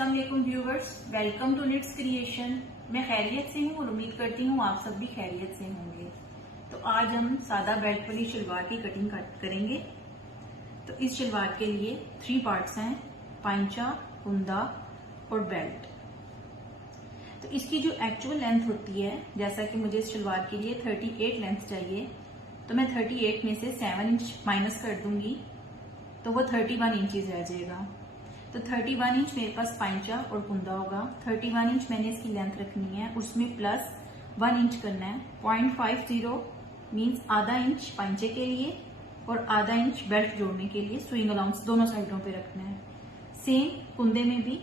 अस्सलाम वालेकुम viewers, welcome to NITS creation. मैं खैरियत से हूँ और उम्मीद करती हूँ आप सब भी खैरियत से होंगे। तो आज हम सादा बेल्ट वाली शलवार की कटिंग करेंगे। तो इस शलवार के लिए 3 पार्ट्स हैं, पांचा, कुंदा और बेल्ट। तो इसकी जो एक्चुअल लेंथ होती है, जैसा कि मुझे इस शलवार के लिए 38 लेंथ चाहिए, तो मैं 38 में से 7 इंच माइनस कर दूंगी तो वो 31 इंचेस रह जाएगा। तो 31 इंच मेरे पास पांचा और कुंदा होगा। 31 इंच मैंने इसकी लेंथ रखनी है, उसमें प्लस 1 इंच करना है। 0.50 मीन्स आधा इंच पांचे के लिए और आधा इंच बेल्ट जोड़ने के लिए स्विंग अलाउंस दोनों साइडों पे रखना है। सेम कुंदे में भी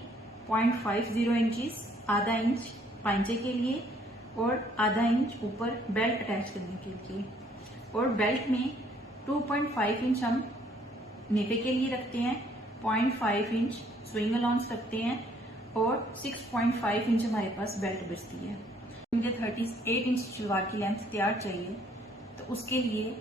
0.50 इंचेस, आधा इंच पांचे के लिए और आधा इंच ऊपर बेल्ट अटैच करने के लिए। और बेल्ट में 2.5 इंच हम नेपे के लिए रखते हैं, 0.5 इंच स्विंग अलाउंस रखते हैं और 6.5 इंच हमारे पास बेल्ट बचती है। मुझे 38 इंच शलवार की लेंथ तैयार चाहिए, तो उसके लिए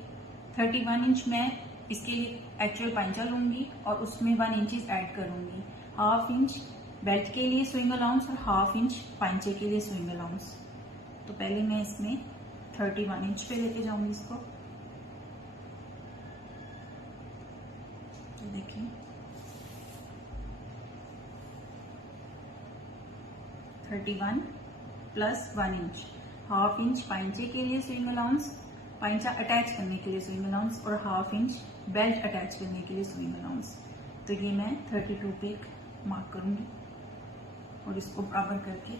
31 इंच मैं इसके लिए एक्चुअल पांचा लूंगी और उसमें 1 इंचेस ऐड करूंगी। हाफ इंच बेल्ट के लिए स्विंग अलाउंस और हाफ इंच पांचे के लिए स्विंग अलाउंस। तो पहले मैं इसमें 31 इंच पे लेके जाऊंगी इसको। तो देखिए 31 प्लस 1 इंच, हाफ इंच पांचे के लिए स्विंग अलाउंस, पांचा अटैच करने के लिए स्विंग अलाउंस और हाफ इंच बेल्ट अटैच करने के लिए स्विंग अलाउंस। तो ये मैं 32 पे मार्क करूंगी और इसको बराबर करके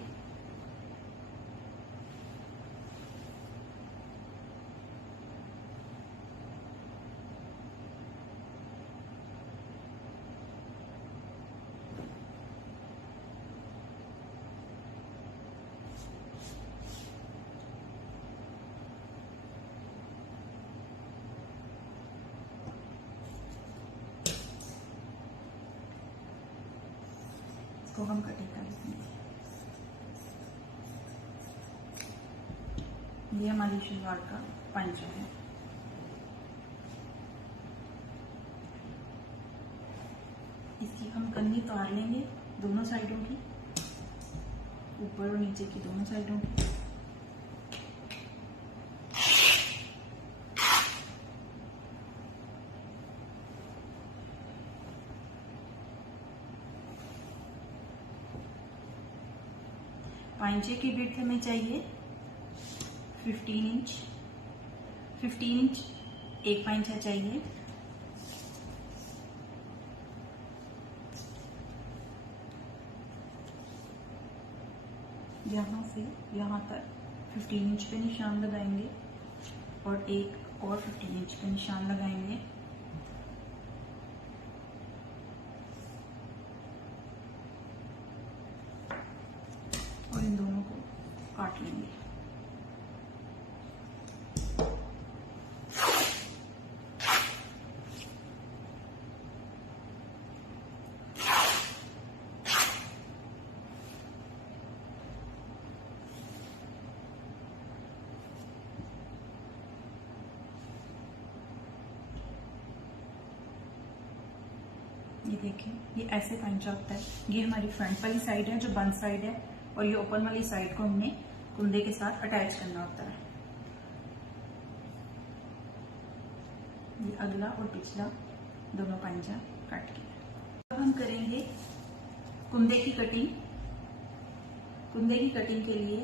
इसको हम कटिंग कर लेंगे। ये हमारी शलवार का पांचा है। इसकी हम कन्नी उतार लेंगे दोनों साइडों की, ऊपर और नीचे की दोनों साइडों की। पांचे की विड्थ हमें चाहिए 15 इंच। 15 इंच एक पांचा चाहिए। यहाँ से यहाँ तक 15 इंच पे निशान लगाएंगे और एक और 15 इंच पे निशान लगाएंगे। और इन दोनों को काट लेंगे। ये देखिए, ये ऐसे पांचा होता है। ये हमारी फ्रंट वाली साइड है जो बंद साइड है, और ये ओपन वाली साइड को हमने कुंदे के साथ अटैच करना होता है। ये अगला और पिछला दोनों पांचा काट के अब हम करेंगे कुंदे की कटिंग। कुंदे की कटिंग के लिए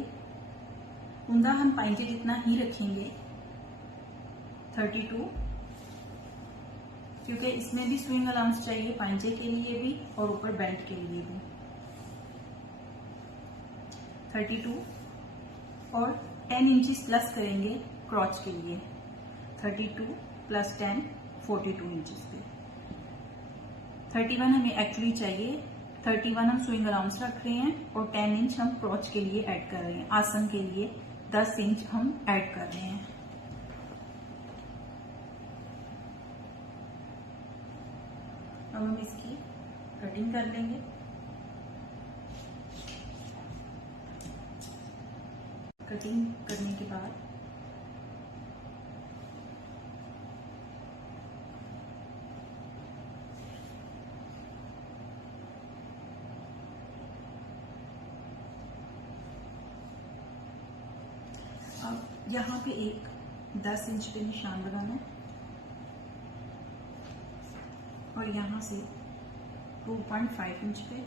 कुंदा हम पांचे जितना ही रखेंगे, 32, क्योंकि इसमें भी स्विंग अलाउंस चाहिए, पांचे के लिए भी और ऊपर बेल्ट के लिए भी। 32 और 10 इंचेस प्लस करेंगे क्रॉच के लिए। 32 प्लस 10 42 इंचेस पे। 31 हमें एक्चुअली चाहिए, 31 हम स्विंग अलाउंस रख रहे हैं और 10 इंच हम क्रॉच के लिए ऐड कर रहे हैं। आसन के लिए 10 इंच हम ऐड कर रहे हैं। अब हम इसकी कटिंग कर लेंगे। कटिंग करने के बाद यहाँ पे एक 10 इंच पे निशान लगाना है और यहाँ से 2.5 इंच पे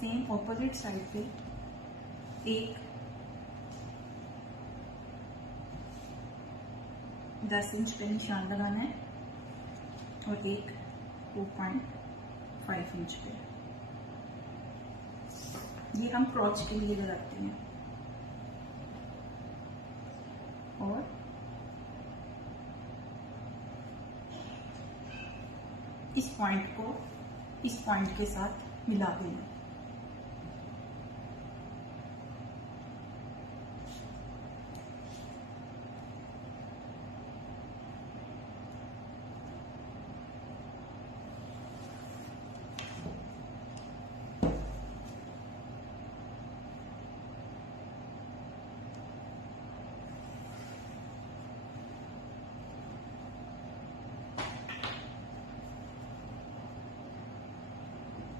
सेम ऑपोजिट साइड पे एक 10 इंच पे निशान लगाना है और एक 2.5 इंच पे। ये हम क्रॉच के लिए लगाते हैं और इस पॉइंट को इस पॉइंट के साथ मिला देना।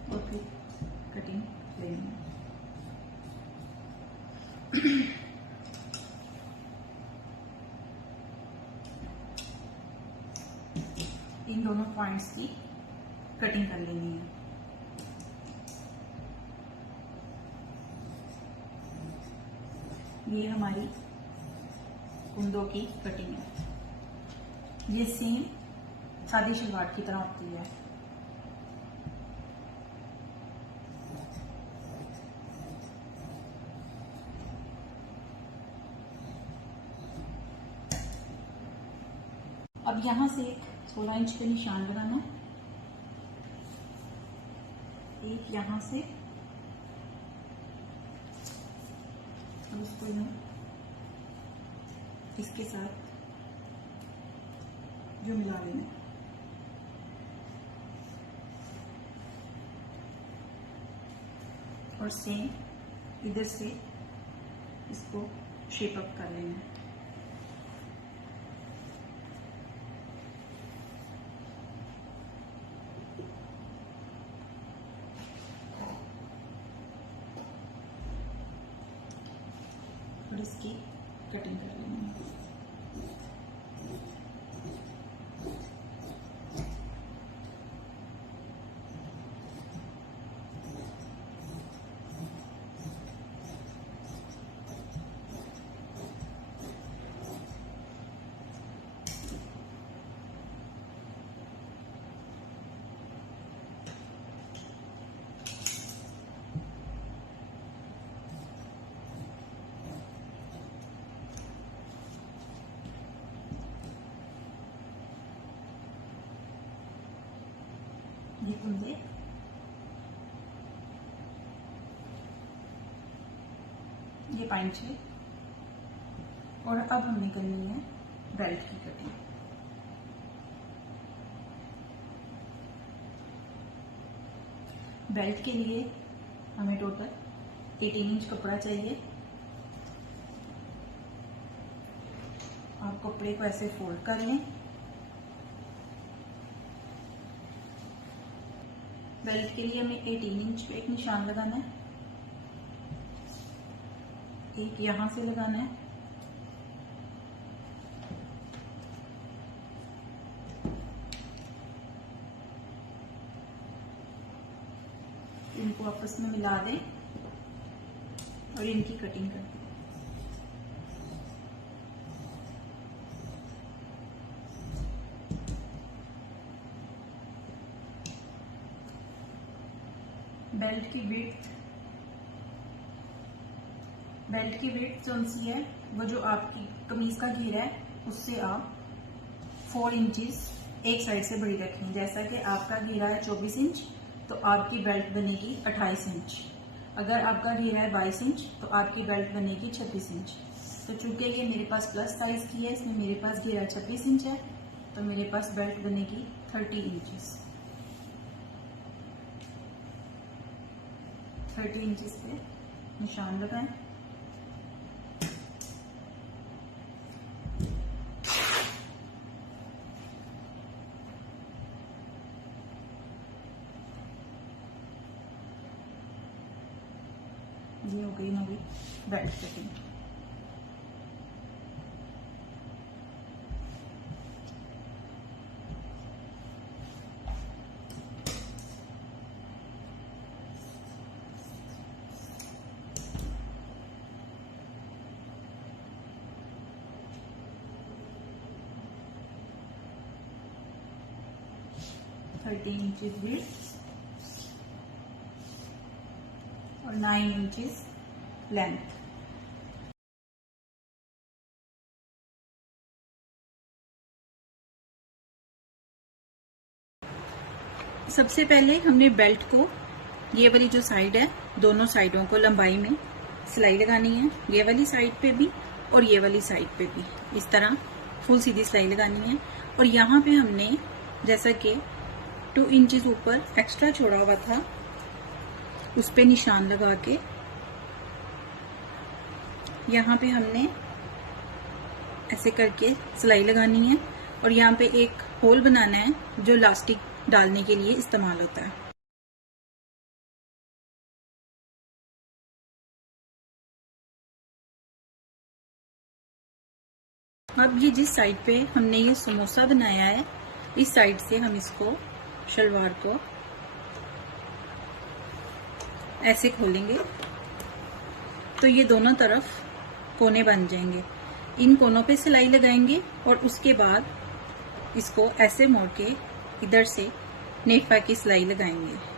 और फिर कटिंग लेनी है। इन दोनों पॉइंट्स की कटिंग कर लेनी है। ये हमारी कुंदों की कटिंग है। ये सेम सादी सलवार की तरह होती है। अब यहां से एक 16 इंच पे निशान लगाना है, एक यहां से और इसको इसके साथ जो मिला लेना है। और सेम इधर से इसको शेप अप कर लेना है। और इसकी कटिंग कर लेनी है। ये कुंदे ये 5 है। और अब हमें करनी है बेल्ट की कटिंग। बेल्ट के लिए हमें टोटल 18 इंच कपड़ा चाहिए। आप कपड़े को ऐसे फोल्ड कर लें। बेल्ट के लिए हमें 18 इंच पे एक निशान लगाना है, एक यहां से लगाना है इनको आपस में मिला दें और इनकी कटिंग कर दें। बेल्ट की विड्थ जो सी है वो जो आपकी कमीज का घेरा है उससे आप 4 इंचेस एक साइड से बड़ी रखें। जैसा कि आपका घेरा है 24 इंच तो आपकी बेल्ट बनेगी 28 इंच। अगर आपका घेरा है 22 इंच तो आपकी बेल्ट बनेगी 26 इंच। तो चूंकि ये मेरे पास प्लस साइज की है, इसमें मेरे पास घेरा 26 इंच है तो मेरे पास बेल्ट बनेगी 30 इंचेस। 30 इंचेस पे निशान लगाएं। ये हो गई हमारी belt cutting. Thirteen inches width और 9 इंचेस लेंथ। सबसे पहले हमने बेल्ट को, ये वाली जो साइड है, दोनों साइडों को लंबाई में सिलाई लगानी है। ये वाली साइड पे भी और ये वाली साइड पे भी इस तरह फुल सीधी सिलाई लगानी है। और यहाँ पे हमने जैसा कि 2 इंचेस ऊपर एक्स्ट्रा छोड़ा हुआ था, उस पे निशान लगा के यहाँ पे हमने ऐसे करके सिलाई लगानी है। और यहाँ पे एक होल बनाना है जो इलास्टिक डालने के लिए इस्तेमाल होता है। अब ये जिस साइड पे हमने ये समोसा बनाया है, इस साइड से हम इसको, शलवार को ऐसे खोलेंगे तो ये दोनों तरफ कोने बन जाएंगे। इन कोनों पे सिलाई लगाएंगे और उसके बाद इसको ऐसे मोड़ के इधर से नेफा की सिलाई लगाएंगे।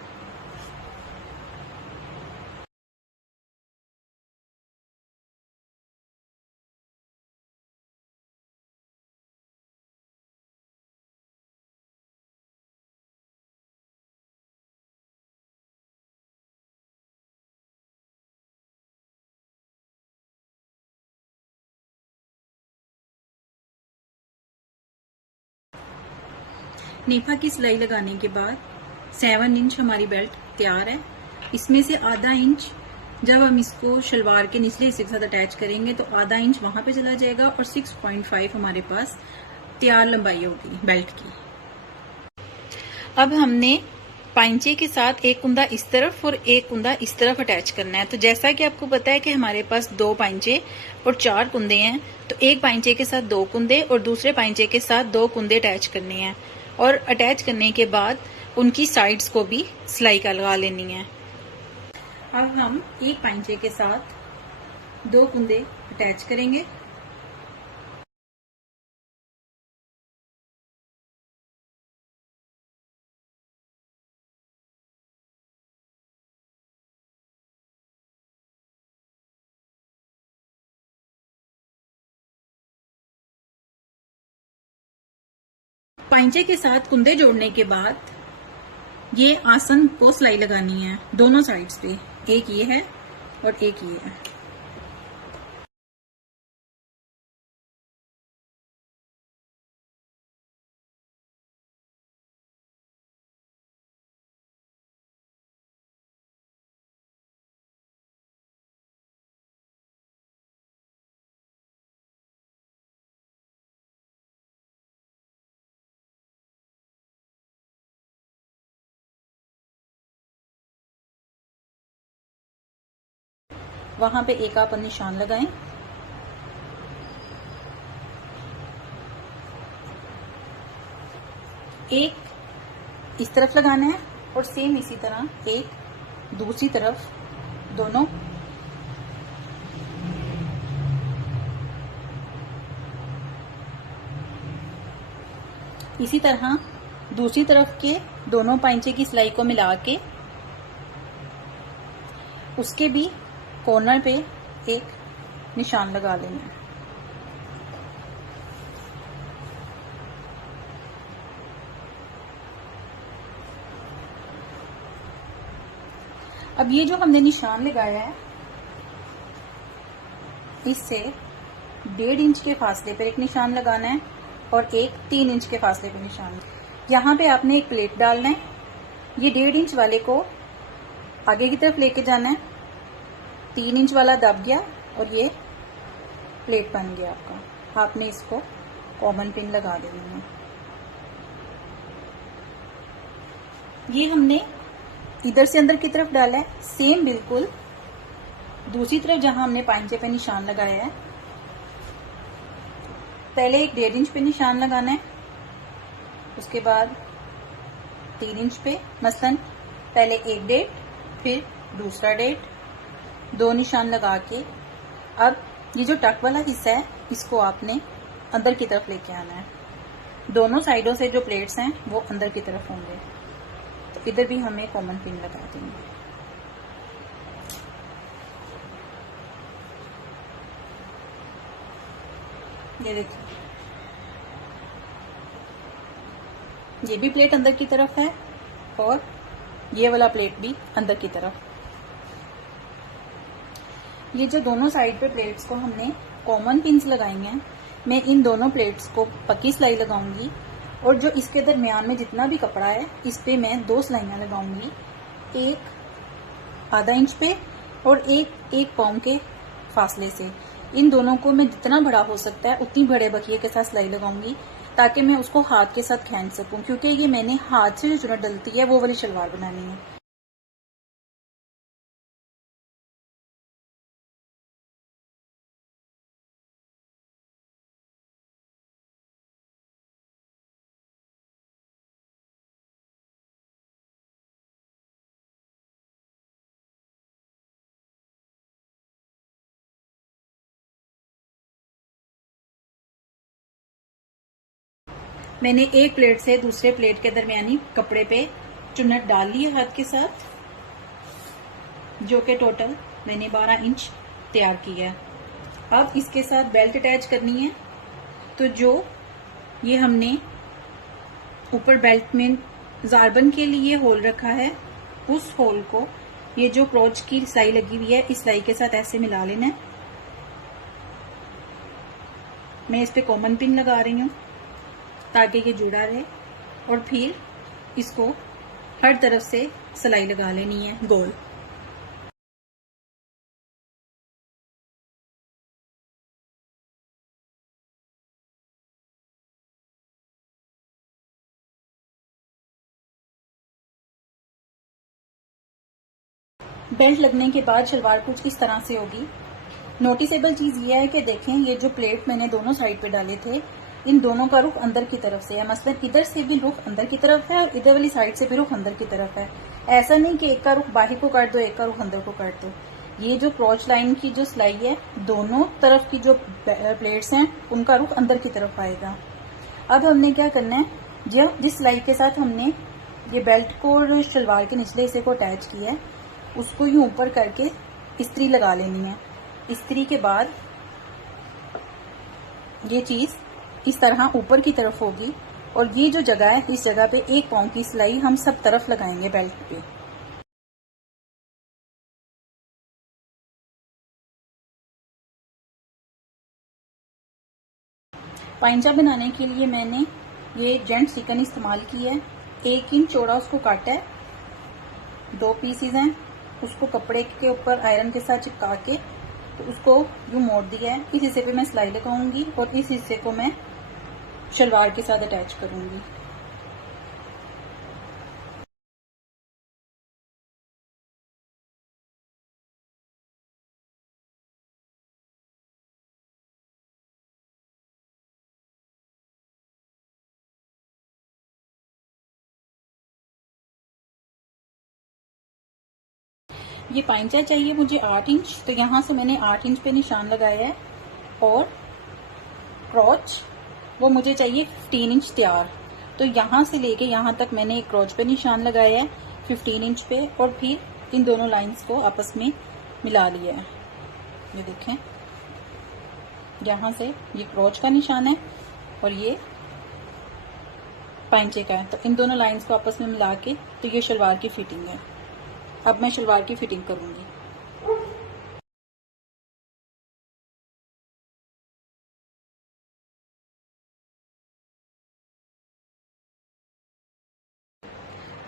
नेफा की सिलाई लगाने के बाद 7 इंच हमारी बेल्ट तैयार है। इसमें से आधा इंच जब हम इसको शलवार के निचले हिस्से के साथ अटैच करेंगे तो आधा इंच वहां पे चला जाएगा और 6.5 हमारे पास तैयार लंबाई होगी बेल्ट की। अब हमने पांचे के साथ एक कुंदा इस तरफ और एक कुंदा इस तरफ अटैच करना है। तो जैसा कि आपको पता है कि हमारे पास 2 पांचे और 4 कुंदे हैं, तो एक पांचे के साथ 2 कुंदे और दूसरे पांचे के साथ 2 कुंदे अटैच करने हैं। और अटैच करने के बाद उनकी साइड्स को भी सिलाई का लगा लेनी है। अब हम एक पांचे के साथ 2 कुंदे अटैच करेंगे। पांचे के साथ कुंदे जोड़ने के बाद ये आसन को सिलाई लगानी है दोनों साइड्स पे। एक ये है और एक ये है। वहां पे एक आप निशान लगाएं। एक इस तरफ लगाना है और सेम इसी तरह एक दूसरी तरफ, दोनों इसी तरह दूसरी तरफ के दोनों पांचे की सिलाई को मिला के उसके भी कॉर्नर पे एक निशान लगा लेना है। अब ये जो हमने निशान लगाया है, इससे 1.5 इंच के फासले पर एक निशान लगाना है और एक 3 इंच के फासले पर निशान। यहाँ पे आपने एक प्लेट डालना है। ये 1.5 इंच वाले को आगे की तरफ लेके जाना है। 3 इंच वाला दब गया और ये प्लेट बन गया आपका। आपने इसको कॉमन पिन लगा देनी है। ये हमने इधर से अंदर की तरफ डाला है, सेम बिल्कुल दूसरी तरफ जहां हमने पांचे पे निशान लगाया है, पहले एक 1.5 इंच पे निशान लगाना है, उसके बाद 3 इंच पे, मसलन पहले एक डेट फिर दूसरा डेट, 2 निशान लगा के अब ये जो टक वाला हिस्सा है इसको आपने अंदर की तरफ लेके आना है। दोनों साइडों से जो प्लेट्स हैं वो अंदर की तरफ होंगे। तो इधर भी हमें कॉमन पिन लगा देंगे। ये देखिए, ये भी प्लेट अंदर की तरफ है और ये वाला प्लेट भी अंदर की तरफ। ये जो दोनों साइड पे प्लेट्स को हमने कॉमन पिन्स लगाई हैं, मैं इन दोनों प्लेट्स को पक्की सिलाई लगाऊंगी और जो इसके दरमियान में जितना भी कपड़ा है इस पे मैं 2 सिलाइयां लगाऊंगी, एक आधा इंच पे और एक पाँव के फासले से। इन दोनों को मैं जितना बड़ा हो सकता है उतनी बड़े बकिए के साथ सिलाई लगाऊंगी ताकि मैं उसको हाथ के साथ खींच सकूं, क्योंकि ये मैंने हाथ से जो चुनट डलती है वो वाली शलवार बनानी है। मैंने एक प्लेट से दूसरे प्लेट के दरमियानी कपड़े पे चुन्नट डाल ली है हाथ के साथ, जो कि टोटल मैंने 12 इंच तैयार किया है। अब इसके साथ बेल्ट अटैच करनी है। तो जो ये हमने ऊपर बेल्ट में जारबन के लिए होल रखा है, उस होल को ये जो क्रोच की सिलाई लगी हुई है इस सिलाई के साथ ऐसे मिला लेना है। मैं इस पे कॉमन पिन लगा रही हूँ ताकि ये जुड़ा रहे और फिर इसको हर तरफ से सिलाई लगा लेनी है गोल। बेल्ट लगने के बाद शलवार कुछ इस तरह से होगी। नोटिसेबल चीज ये है कि देखें, ये जो प्लेट मैंने दोनों साइड पे डाले थे इन दोनों का रुख अंदर की तरफ से है। मसलन इधर से भी रुख अंदर की तरफ है और इधर वाली साइड से भी रुख अंदर की तरफ है। ऐसा नहीं कि एक का रुख बाहर को काट दो, एक का रुख अंदर को काट दो। ये जो क्रॉच लाइन की जो सिलाई है, दोनों तरफ की जो प्लेट्स हैं उनका रुख अंदर की तरफ आएगा। अब हमने क्या करना है, जिस सिलाई के साथ हमने ये बेल्ट को और शलवार के निचले हिस्से को अटैच किया है उसको यूं ऊपर करके इस्त्री लगा लेनी है। इस्त्री के बाद ये चीज इस तरह ऊपर की तरफ होगी और ये जो जगह है इस जगह पे 1 पाँव की सिलाई हम सब तरफ लगाएंगे बेल्ट पे। पाइंचा बनाने के लिए मैंने ये जेंट चिकन इस्तेमाल किया है। 1 इंच चौड़ा उसको काटा है, 2 पीसेज हैं, उसको कपड़े के ऊपर आयरन के साथ चिपका के तो उसको यूं मोड़ दिया है। इस हिस्से पे मैं सिलाई लगाऊंगी और इस हिस्से को मैं शलवार के साथ अटैच करूंगी। ये पाइंचा चाहिए मुझे 8 इंच, तो यहाँ से मैंने 8 इंच पे निशान लगाया है और क्रॉच वो मुझे चाहिए 15 इंच तैयार। तो यहाँ से लेके यहाँ तक मैंने एक क्रॉच पे निशान लगाया है 15 इंच पे और फिर इन दोनों लाइंस को आपस में मिला लिया है। ये देखें, यहाँ से ये क्रॉच का निशान है और ये पाइंचे का है, तो इन दोनों लाइंस को आपस में मिला के तो ये शलवार की फिटिंग है। अब मैं शलवार की फिटिंग करूंगी।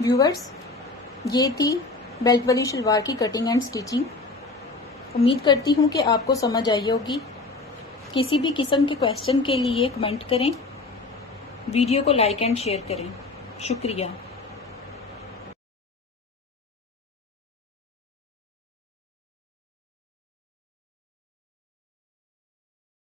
व्यूअर्स, ये थी बेल्ट वाली शलवार की कटिंग एंड स्टिचिंग। उम्मीद करती हूँ कि आपको समझ आई होगी। किसी भी किस्म के क्वेश्चन के लिए कमेंट करें, वीडियो को लाइक एंड शेयर करें। शुक्रिया।